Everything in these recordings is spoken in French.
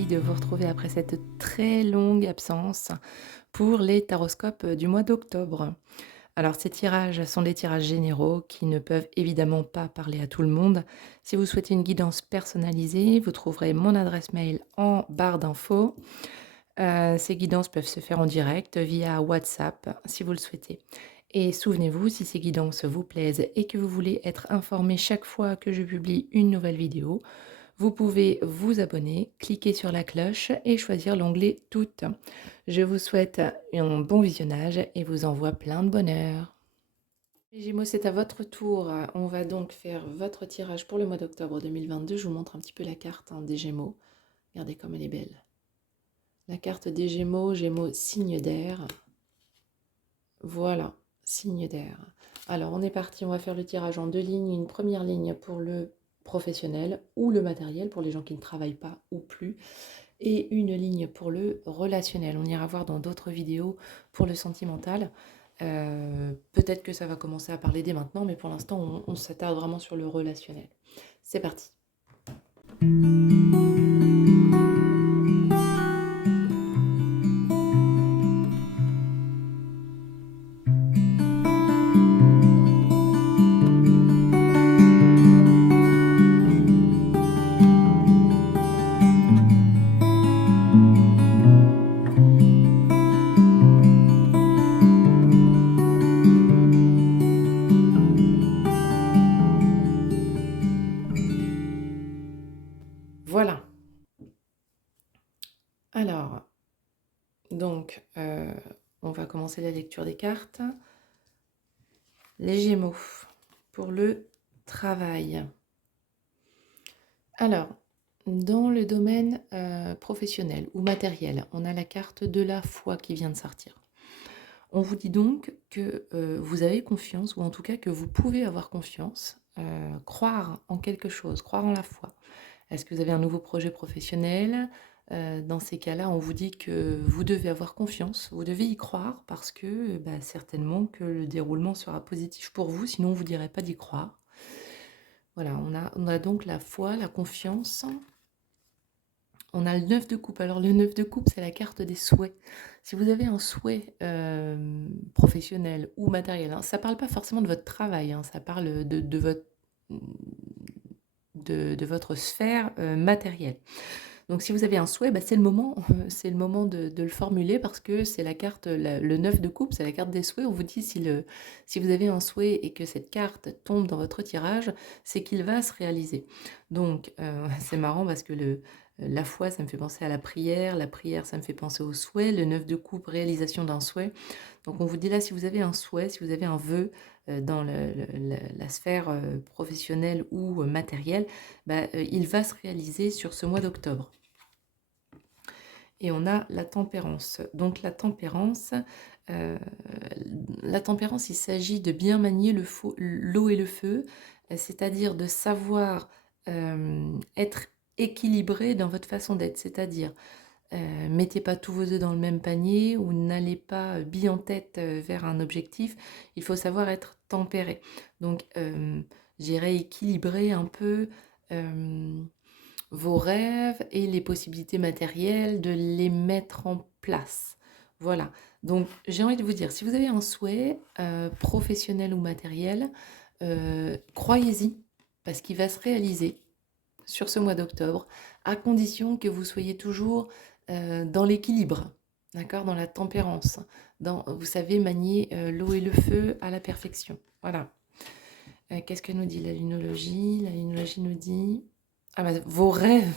ravie de vous retrouver après cette très longue absence pour les taroscopes du mois d'octobre. Alors ces tirages sont des tirages généraux qui ne peuvent évidemment pas parler à tout le monde. Si vous souhaitez une guidance personnalisée, vous trouverez mon adresse mail en barre d'infos. Ces guidances peuvent se faire en direct via WhatsApp si vous le souhaitez. Et souvenez-vous, si ces guidances vous plaisent et que vous voulez être informé chaque fois que je publie une nouvelle vidéo, vous pouvez vous abonner, cliquer sur la cloche et choisir l'onglet Toutes. Je vous souhaite un bon visionnage et vous envoie plein de bonheur. Les Gémeaux, c'est à votre tour. On va donc faire votre tirage pour le mois d'octobre 2022. Je vous montre un petit peu la carte des Gémeaux. Regardez comme elle est belle. La carte des Gémeaux, Gémeaux signe d'air. Voilà, signe d'air. Alors, on est parti, on va faire le tirage en deux lignes. Une première ligne pour le professionnel ou le matériel, pour les gens qui ne travaillent pas ou plus, et une ligne pour le relationnel. On ira voir dans d'autres vidéos pour le sentimental. Peut-être que ça va commencer à parler dès maintenant, mais pour l'instant, on s'attarde vraiment sur le relationnel. C'est parti. Voilà. Alors, donc, on va commencer la lecture des cartes. Les Gémeaux, pour le travail. Alors, dans le domaine professionnel ou matériel, on a la carte de la foi qui vient de sortir. On vous dit donc que vous avez confiance, ou en tout cas que vous pouvez avoir confiance, croire en quelque chose, croire en la foi. Est-ce que vous avez un nouveau projet professionnel? Dans ces cas-là, on vous dit que vous devez avoir confiance, vous devez y croire parce que certainement que le déroulement sera positif pour vous, sinon on ne vous dirait pas d'y croire. Voilà, on a donc la foi, la confiance. On a le 9 de coupe. Alors le 9 de coupe, c'est la carte des souhaits. Si vous avez un souhait professionnel ou matériel, hein, ça ne parle pas forcément de votre travail, hein, ça parle de votre sphère matérielle. Donc si vous avez un souhait, c'est le moment, c'est le moment de le formuler parce que c'est la carte, le 9 de coupe, c'est la carte des souhaits. On vous dit si vous avez un souhait et que cette carte tombe dans votre tirage, c'est qu'il va se réaliser. Donc c'est marrant parce que la foi, ça me fait penser à la prière ça me fait penser au souhait, le 9 de coupe, réalisation d'un souhait. Donc on vous dit là, si vous avez un souhait, si vous avez un vœu dans la sphère professionnelle ou matérielle, il va se réaliser sur ce mois d'octobre. Et on a la tempérance. Donc euh, la tempérance, il s'agit de bien manier l'eau et le feu, c'est-à-dire de savoir être équilibré dans votre façon d'être, c'est-à-dire mettez pas tous vos œufs dans le même panier ou n'allez pas bille en tête vers un objectif. Il faut savoir être tempéré. Donc, j'irai équilibrer un peu vos rêves et les possibilités matérielles, de les mettre en place. Voilà. Donc, j'ai envie de vous dire, si vous avez un souhait professionnel ou matériel, croyez-y, parce qu'il va se réaliser sur ce mois d'octobre, à condition que vous soyez toujours dans l'équilibre, d'accord, dans la tempérance, vous savez manier l'eau et le feu à la perfection. Voilà. Qu'est-ce que nous dit la lunologie? La lunologie nous dit... vos rêves.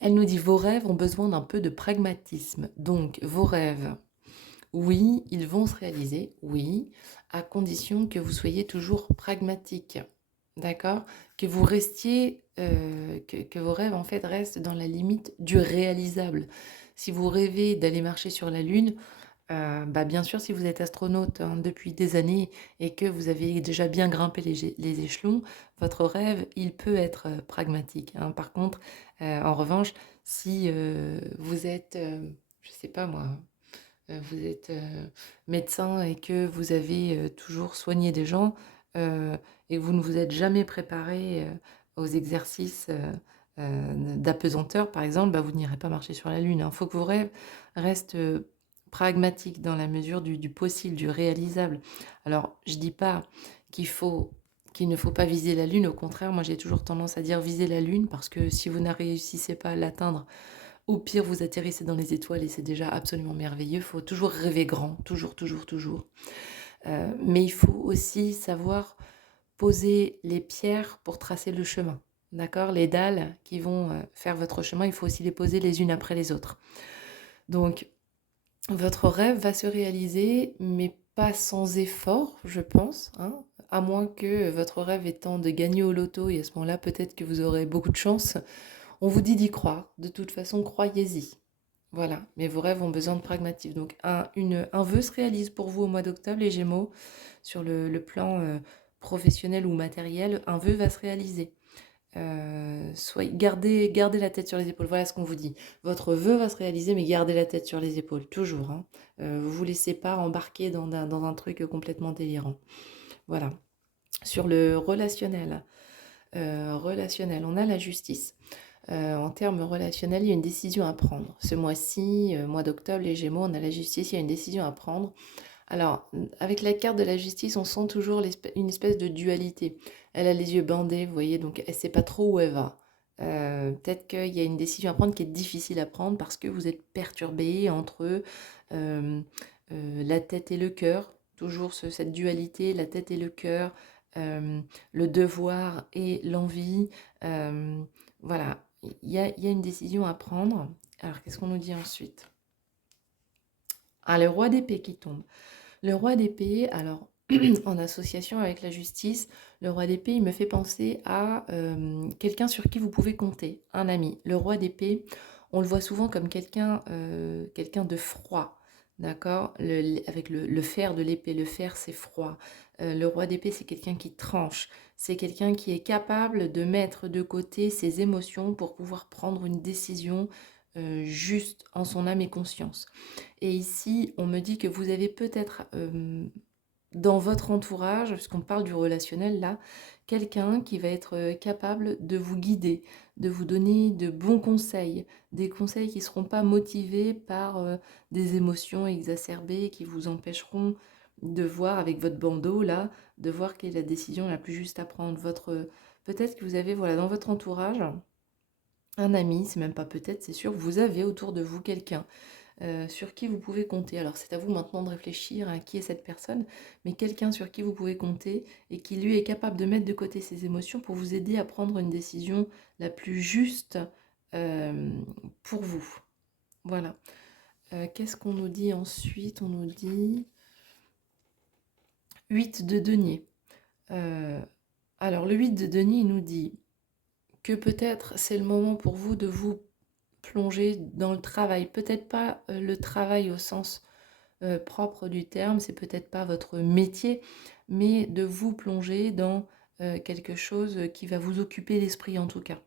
Elle nous dit vos rêves ont besoin d'un peu de pragmatisme. Donc, vos rêves, oui, ils vont se réaliser, oui, à condition que vous soyez toujours pragmatique. D'accord? Que vous restiez, que vos rêves en fait restent dans la limite du réalisable. Si vous rêvez d'aller marcher sur la Lune, bien sûr, si vous êtes astronaute depuis des années et que vous avez déjà bien grimpé les échelons, votre rêve, il peut être pragmatique, hein. Par contre, en revanche, si vous êtes, je sais pas moi, vous êtes médecin et que vous avez toujours soigné des gens et que vous ne vous êtes jamais préparé aux exercices d'apesanteur, par exemple, bah, vous n'irez pas marcher sur la Lune, hein. Il faut que vos rêves restent pragmatiques dans la mesure du possible, du réalisable. Alors, je dis pas qu'il faut, qu'il ne faut pas viser la Lune, au contraire, moi j'ai toujours tendance à dire viser la Lune, parce que si vous ne réussissez pas à l'atteindre, au pire, vous atterrissez dans les étoiles et c'est déjà absolument merveilleux. Il faut toujours rêver grand, toujours, toujours, toujours. Mais il faut aussi savoir poser les pierres pour tracer le chemin. D'accord? Les dalles qui vont faire votre chemin, il faut aussi les poser les unes après les autres. Donc, votre rêve va se réaliser, mais pas sans effort, je pense, hein, à moins que votre rêve étant de gagner au loto, et à ce moment-là, peut-être que vous aurez beaucoup de chance. On vous dit d'y croire. De toute façon, croyez-y. Voilà, mais vos rêves ont besoin de pragmatisme. Donc, un vœu se réalise pour vous au mois d'octobre, les Gémeaux, sur le plan professionnel ou matériel. Un vœu va se réaliser. Gardez la tête sur les épaules. Voilà ce qu'on vous dit. Votre vœu va se réaliser, mais gardez la tête sur les épaules, toujours, hein. Vous vous laissez pas embarquer dans un truc complètement délirant. Voilà. Sur le relationnel, on a la justice. En termes relationnels, il y a une décision à prendre. Ce mois-ci, mois d'octobre, les Gémeaux, on a la justice, il y a une décision à prendre. Alors, avec la carte de la justice, on sent toujours une espèce de dualité. Elle a les yeux bandés, vous voyez, donc elle ne sait pas trop où elle va. Peut-être qu'il y a une décision à prendre qui est difficile à prendre parce que vous êtes perturbé entre euh, la tête et le cœur. Toujours cette dualité, la tête et le cœur, le devoir et l'envie. Voilà, il y a une décision à prendre. Alors, qu'est-ce qu'on nous dit ensuite? Ah, le roi d'épée qui tombe. Le roi d'épée, alors en association avec la justice, le roi d'épée, il me fait penser à quelqu'un sur qui vous pouvez compter, un ami. Le roi d'épée, on le voit souvent comme quelqu'un de froid, d'accord? Avec le fer de l'épée, le fer c'est froid. Le roi d'épée, c'est quelqu'un qui tranche, c'est quelqu'un qui est capable de mettre de côté ses émotions pour pouvoir prendre une décision juste en son âme et conscience. Et ici, on me dit que vous avez peut-être dans votre entourage, puisqu'on parle du relationnel là, quelqu'un qui va être capable de vous guider, de vous donner de bons conseils, des conseils qui ne seront pas motivés par des émotions exacerbées qui vous empêcheront de voir avec votre bandeau là, de voir quelle est la décision la plus juste à prendre. Peut-être que vous avez voilà, dans votre entourage un ami, c'est même pas peut-être, c'est sûr, vous avez autour de vous quelqu'un sur qui vous pouvez compter. Alors c'est à vous maintenant de réfléchir à qui est cette personne, mais quelqu'un sur qui vous pouvez compter et qui lui est capable de mettre de côté ses émotions pour vous aider à prendre une décision la plus juste euh, pour vous. Voilà. Qu'est-ce qu'on nous dit ensuite? On nous dit 8 de denier. Alors le 8 de denier, il nous dit que peut-être c'est le moment pour vous de vous plonger dans le travail. Peut-être pas le travail au sens propre du terme, c'est peut-être pas votre métier, mais de vous plonger dans quelque chose qui va vous occuper l'esprit en tout cas.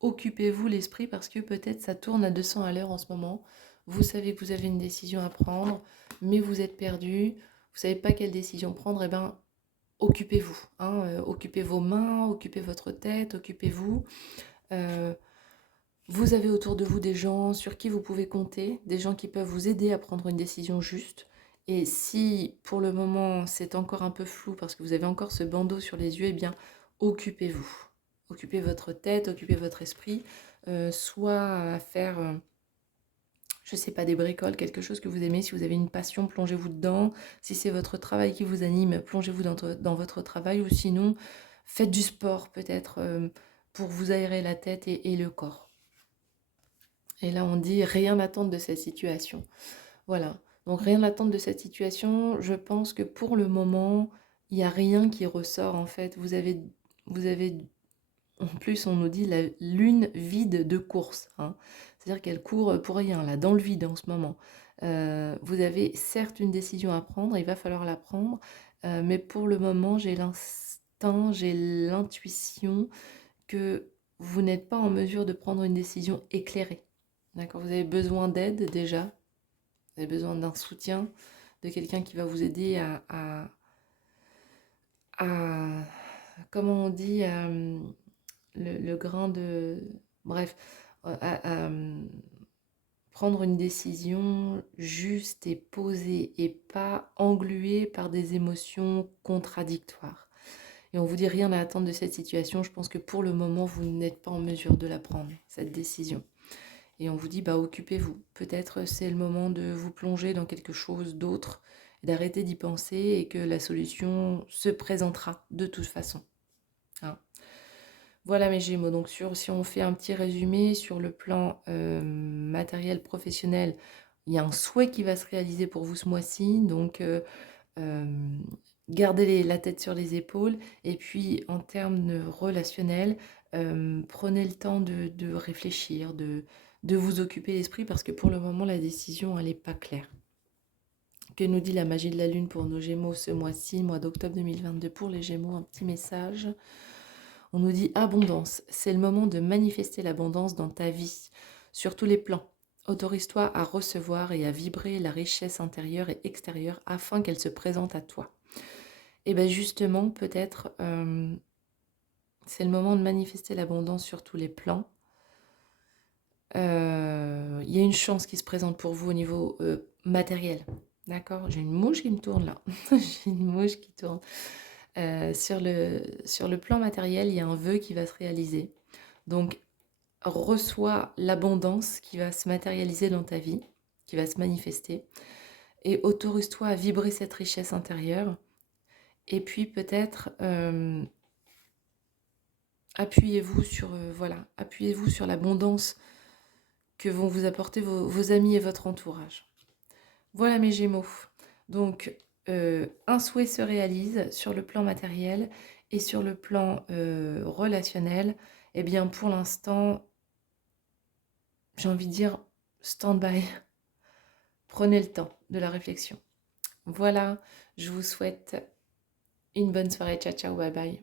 Occupez-vous l'esprit parce que peut-être ça tourne à 200 à l'heure en ce moment. Vous savez que vous avez une décision à prendre, mais vous êtes perdu, vous savez pas quelle décision prendre, et ben occupez-vous, hein, occupez vos mains, occupez votre tête, occupez-vous. Euh, vous avez autour de vous des gens sur qui vous pouvez compter, des gens qui peuvent vous aider à prendre une décision juste. Et si pour le moment c'est encore un peu flou parce que vous avez encore ce bandeau sur les yeux, eh bien occupez-vous. Occupez votre tête, occupez votre esprit, soit à faire, je ne sais pas, des bricoles, quelque chose que vous aimez. Si vous avez une passion, plongez-vous dedans. Si c'est votre travail qui vous anime, plongez-vous dans votre travail. Ou sinon, faites du sport peut-être pour vous aérer la tête et le corps. Et là, on dit rien n'attendre de cette situation. Voilà. Donc, rien n'attendre de cette situation. Je pense que pour le moment, il n'y a rien qui ressort en fait. Vous avez, en plus, on nous dit la lune vide de course, hein. C'est-à-dire qu'elle court pour rien, là, dans le vide en ce moment. Vous avez certes une décision à prendre, il va falloir la prendre, mais pour le moment, j'ai l'instinct, j'ai l'intuition que vous n'êtes pas en mesure de prendre une décision éclairée. D'accord, vous avez besoin d'aide déjà, vous avez besoin d'un soutien, de quelqu'un qui va vous aider à comment on dit, le grain Bref, prendre une décision juste et posée et pas engluée par des émotions contradictoires. Et on vous dit rien à attendre de cette situation. Je pense que pour le moment, vous n'êtes pas en mesure de la prendre, cette décision. Et on vous dit, bah occupez-vous. Peut-être c'est le moment de vous plonger dans quelque chose d'autre, d'arrêter d'y penser et que la solution se présentera de toute façon. Hein. Voilà mes Gémeaux. Donc si on fait un petit résumé sur le plan matériel professionnel, il y a un souhait qui va se réaliser pour vous ce mois-ci. Donc gardez la tête sur les épaules. Et puis en termes de relationnel, prenez le temps de réfléchir, de vous occuper l'esprit parce que pour le moment la décision elle n'est pas claire. Que nous dit la magie de la lune pour nos Gémeaux ce mois-ci, mois d'octobre 2022 pour les Gémeaux? Un petit message. On nous dit abondance. C'est le moment de manifester l'abondance dans ta vie, sur tous les plans. Autorise-toi à recevoir et à vibrer la richesse intérieure et extérieure afin qu'elle se présente à toi. Et bien justement, peut-être, c'est le moment de manifester l'abondance sur tous les plans. Il y a une chance qui se présente pour vous au niveau matériel. D'accord? J'ai une mouche qui me tourne là. J'ai une mouche qui tourne. Sur le plan matériel, il y a un vœu qui va se réaliser. Donc, reçois l'abondance qui va se matérialiser dans ta vie, qui va se manifester. Et autorise-toi à vibrer cette richesse intérieure. Et puis peut-être appuyez-vous sur appuyez-vous sur l'abondance que vont vous apporter vos amis et votre entourage. Voilà mes Gémeaux. Donc un souhait se réalise sur le plan matériel et sur le plan relationnel. Eh bien pour l'instant, j'ai envie de dire stand-by. Prenez le temps de la réflexion. Voilà, je vous souhaite une bonne soirée. Ciao, ciao, bye bye.